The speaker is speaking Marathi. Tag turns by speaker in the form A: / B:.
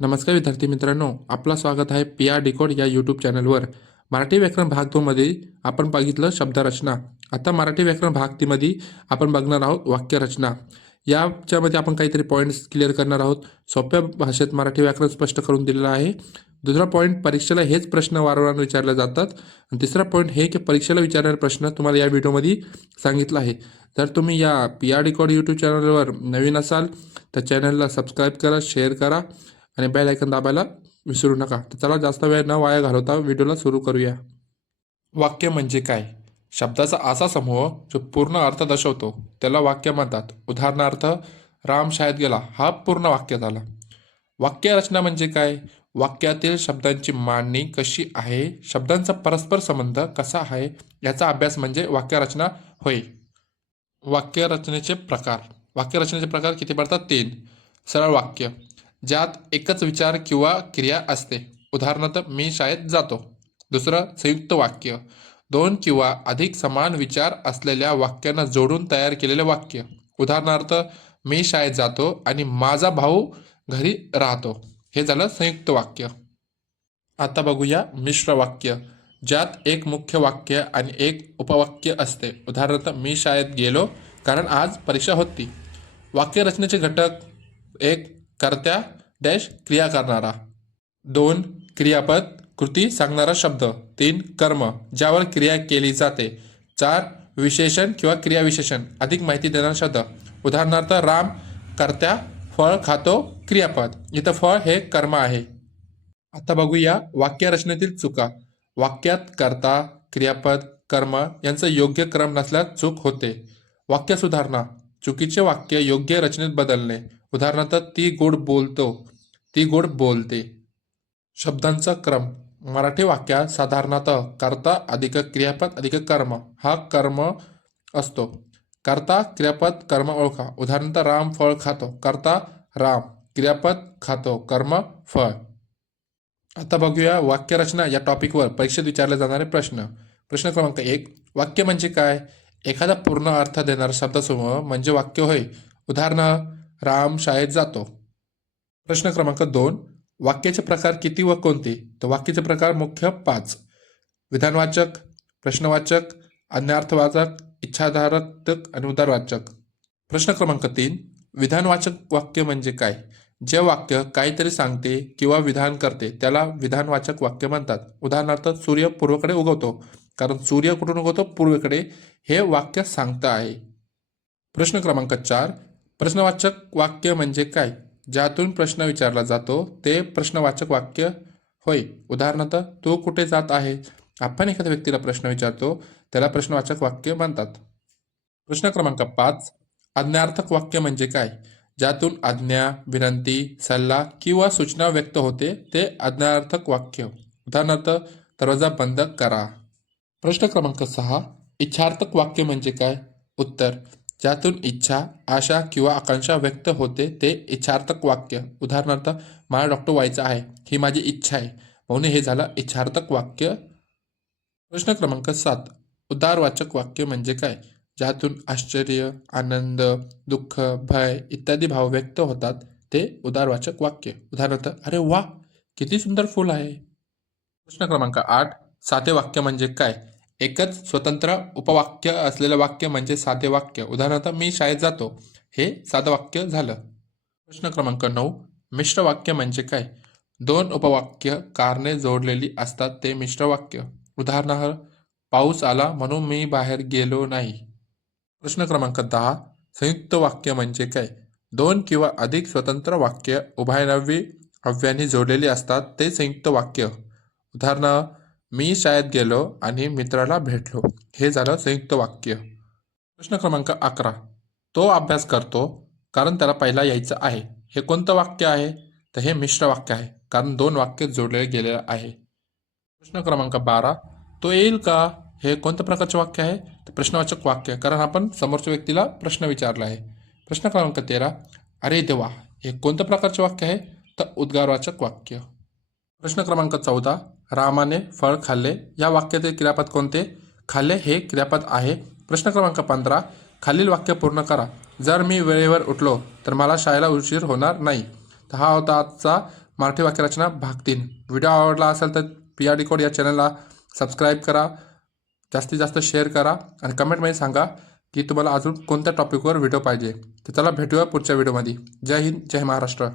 A: नमस्कार विद्यार्थी मित्रांनो आपलं स्वागत आहे पी आर डिकोड या यूट्यूब चॅनलवर. मराठी व्याकरण भाग दोनमध्ये आपण बघितलं शब्दरचना. आता मराठी व्याकरण भाग तीमध्ये आपण बघणार आहोत वाक्यरचना. याच्यामध्ये आपण काहीतरी पॉईंट्स क्लिअर करणार आहोत. सोप्या भाषेत मराठी व्याकरण स्पष्ट करून दिलेलं आहे. दुसरा पॉईंट परीक्षेला हेच प्रश्न वारंवार विचारले जातात. आणि तिसरा पॉईंट हे की परीक्षेला विचारणारे प्रश्न तुम्हाला या व्हिडिओमध्ये सांगितलं आहे. जर तुम्ही या पी आर डिकॉड यूट्यूब चॅनलवर नवीन असाल तर चॅनलला सबस्क्राईब करा शेअर करा. आणि बेल आयकन दाबायला विसरू नका. तर चला जास्त वेळ न वाया घालवता व्हिडिओला सुरू करूया. वाक्य म्हणजे काय? शब्दाचा असा समूह जो पूर्ण अर्थ दर्शवतो. त्याला वाक्य म्हणतात. उदाहरणार्थ राम शाळेत गेला. हा पूर्ण वाक्य झाला. वाक्य रचना म्हणजे काय? वाक्यातील शब्दांची मांडणी कशी आहे? शब्दांचा परस्पर संबंध कसा आहे? याचा अभ्यास म्हणजे वाक्यरचना होय. वाक्यरचनेचे प्रकार. वाक्यरचनेचे प्रकार किती पडतात? तीन. सरळ वाक्य. ज्यात एकच विचार किंवा क्रिया असते. उदाहरणार्थ मी शाळेत जातो. दुसरं संयुक्त वाक्य. दोन किंवा अधिक समान विचार असलेल्या वाक्यांना जोडून तयार केलेले वाक्य. उदाहरणार्थ मी शाळेत जातो आणि माझा भाऊ घरी राहतो. हे झालं संयुक्त वाक्य. आता बघूया मिश्र वाक्य. ज्यात एक मुख्य वाक्य आणि एक उपवाक्य असते. उदाहरणार्थ मी शाळेत गेलो कारण आज परीक्षा होती. वाक्यरचनेचे घटक एक कर्त्या डॅश क्रिया करणारा. दोन क्रियापद कृती सांगणारा शब्द. तीन कर्म ज्यावर क्रिया केली जाते. चार विशेषण किंवा क्रियाविशेषण अधिक माहिती देणारा शब्द. उदाहरणार्थ राम कर्त्या फळ खातो क्रियापद. इथं फळ हे कर्म आहे. आता बघूया वाक्यरचनेतील चुका. वाक्यात कर्ता क्रियापद कर्म यांचा योग्य क्रम नसल्यास चूक होते. वाक्य सुधारणा. चुकीचे वाक्य योग्य रचनेत बदलणे. उदाहरणार्थ ती गोड बोलतो ती गोड बोलते. शब्दांचा क्रम. मराठी वाक्यात साधारणतः कर्ता अधिक क्रियापद अधिक कर्म. हा कर्म असतो. कर्ता क्रियापद कर्म ओळखा. उदाहरणार्थ राम फळ खातो. कर्ता राम. क्रियापद खातो. कर्म फळ. आता बघूया वाक्यरचना या टॉपिकवर परीक्षेत विचारले जाणारे प्रश्न. प्रश्न क्रमांक एक. वाक्य म्हणजे काय? एखादा पूर्ण अर्थ देणारा शब्दसमूह म्हणजे वाक्य होय. उदाहरणार्थ राम शाळेत जातो. प्रश्न क्रमांक दोन. वाक्याचे प्रकार किती व कोणते? तर वाक्याचे प्रकार मुख्य पाच. विधानवाचक प्रश्नवाचक अन्यार्थवाचक इच्छाधारक आणि उदारवाचक. प्रश्न क्रमांक तीन. विधानवाचक वाक्य म्हणजे काय? जे वाक्य काहीतरी सांगते किंवा विधान करते त्याला विधानवाचक वाक्य म्हणतात. उदाहरणार्थ सूर्य पूर्वेकडे उगवतो कारण सूर्य कुठून उगवतो? पूर्वेकडे. हे वाक्य सांगतं आहे. प्रश्न क्रमांक चार. प्रश्नवाचक वाक्य म्हणजे काय? ज्यातून प्रश्न विचारला जातो ते प्रश्नवाचक वाक्य होय. उदाहरणार्थ तू कुठे जात आहे? आपण एखाद्या व्यक्तीला प्रश्न विचारतो त्याला प्रश्नवाचक वाक्य म्हणतात. प्रश्न क्रमांक पाच आज्ञार्थक वाक्य म्हणजे काय? ज्यातून आज्ञा विनंती सल्ला किंवा सूचना व्यक्त होते ते आज्ञार्थक वाक्य. उदाहरणार्थ दरवाजा बंद करा. प्रश्न क्रमांक सहा इच्छार्थक वाक्य म्हणजे काय? उत्तर ज्यातून इच्छा आशा किंवा आकांक्षा व्यक्त होते ते इच्छार्थक वाक्य. उदाहरणार्थ मला डॉक्टर व्हायचं आहे. ही माझी इच्छा आहे. म्हणून हे झालं इच्छार्थक वाक्य. प्रश्न क्रमांक सात. उदारवाचक वाक्य म्हणजे काय? ज्यातून आश्चर्य आनंद दुःख भय इत्यादी भाव व्यक्त होतात ते उदारवाचक वाक्य. उदाहरणार्थ अरे वा किती सुंदर फूल आहे. प्रश्न क्रमांक आठ. साधे वाक्य म्हणजे काय? एकच स्वतंत्र उपवाक्य असलेलं वाक्य म्हणजे साधे वाक्य. उदाहरणार्थ मी शाळेत जातो. हे साधं वाक्य झालं. प्रश्न क्रमांक नऊ. मिश्र वाक्य म्हणजे काय? दोन उपवाक्य कारणे जोडलेली असतात ते मिश्र वाक्य. उदाहरणार्थ पाऊस आला म्हणून मी बाहेर गेलो नाही. प्रश्न क्रमांक दहा. संयुक्त वाक्य म्हणजे काय? दोन किंवा अधिक स्वतंत्र वाक्य उभयनवी अव्यांनी जोडलेली असतात ते संयुक्त वाक्य. उदाहरणार्थ मी शाळेत गेलो आणि मित्राला भेटलो. हे झालं संयुक्त वाक्य. प्रश्न क्रमांक अकरा. तो अभ्यास करतो कारण त्याला पहिला यायचं आहे. हे कोणतं वाक्य आहे? तर हे मिश्र वाक्य आहे कारण दोन वाक्य जोडले गेलेलं आहे. प्रश्न क्रमांक बारा. तो येईल का? हे कोणत्या प्रकारचे वाक्य आहे? तर प्रश्नवाचक वाक्य कारण आपण समोरच्या व्यक्तीला प्रश्न विचारला आहे. प्रश्न क्रमांक तेरा. अरे देवा हे कोणत्या प्रकारचे वाक्य आहे? तर उद्गारवाचक वाक्य. प्रश्न क्रमांक चौदा. रामाने फळ खाल्ले. या वाक्यातील क्रियापद कोणते? खाल्ले हे क्रियापद आहे. प्रश्न क्रमांक पंधरा. खालील वाक्य पूर्ण करा. जर मी वेळेवर उठलो तर मला शाळेला उशीर होणार नाही. तर हा होता आजचा मराठी वाक्यरचना भाग तीन. व्हिडिओ आवडला असेल तर पी आर डी कोड या चॅनलला सबस्क्राईब करा. जास्तीत जास्त शेअर करा आणि कमेंटमध्ये सांगा की तुम्हाला अजून कोणत्या टॉपिकवर व्हिडिओ पाहिजे. तर चला भेटूया पुढच्या व्हिडिओमध्ये. जय हिंद जय महाराष्ट्र.